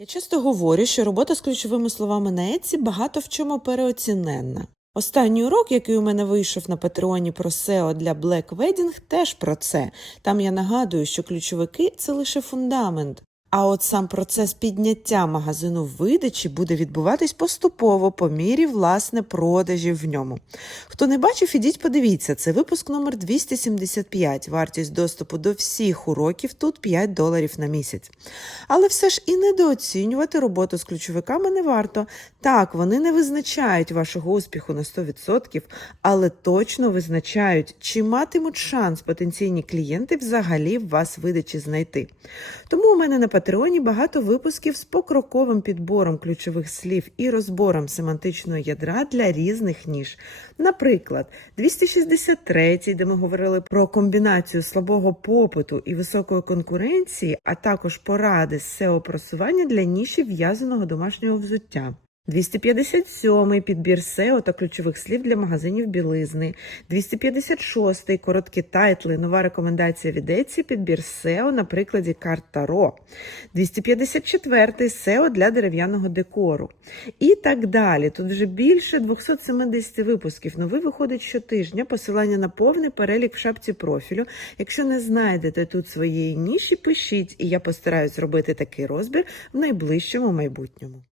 Я часто говорю, що робота з ключовими словами на Еці багато в чому переоціненна. Останній урок, який у мене вийшов на Патреоні про SEO для Black Wedding, теж про це. Там я нагадую, що ключовики це лише фундамент. А от сам процес підняття магазину видачі буде відбуватись поступово по мірі власне продажів в ньому. Хто не бачив, ідіть подивіться, це випуск номер 275. Вартість доступу до всіх уроків тут 5 доларів на місяць. Але все ж і недооцінювати роботу з ключовиками не варто. Так, вони не визначають вашого успіху на 100%, але точно визначають, чи матимуть шанс потенційні клієнти взагалі вас видачі знайти. Тому у мене на Патреоні багато випусків з покроковим підбором ключових слів і розбором семантичного ядра для різних ніж. Наприклад, 263, де ми говорили про комбінацію слабого попиту і високої конкуренції, а також поради з SEO-просування для ніші в'язаного домашнього взуття. 257 підбір SEO та ключових слів для магазинів білизни. 256 короткі тайтли, нова рекомендація від Etsy, підбір SEO на прикладі карт Таро. 254 SEO для дерев'яного декору. І так далі. Тут вже більше 270 випусків. Новий виходить щотижня. Посилання на повний перелік в шапці профілю. Якщо не знайдете тут своєї ніші, пишіть, і я постараюсь зробити такий розбір в найближчому майбутньому.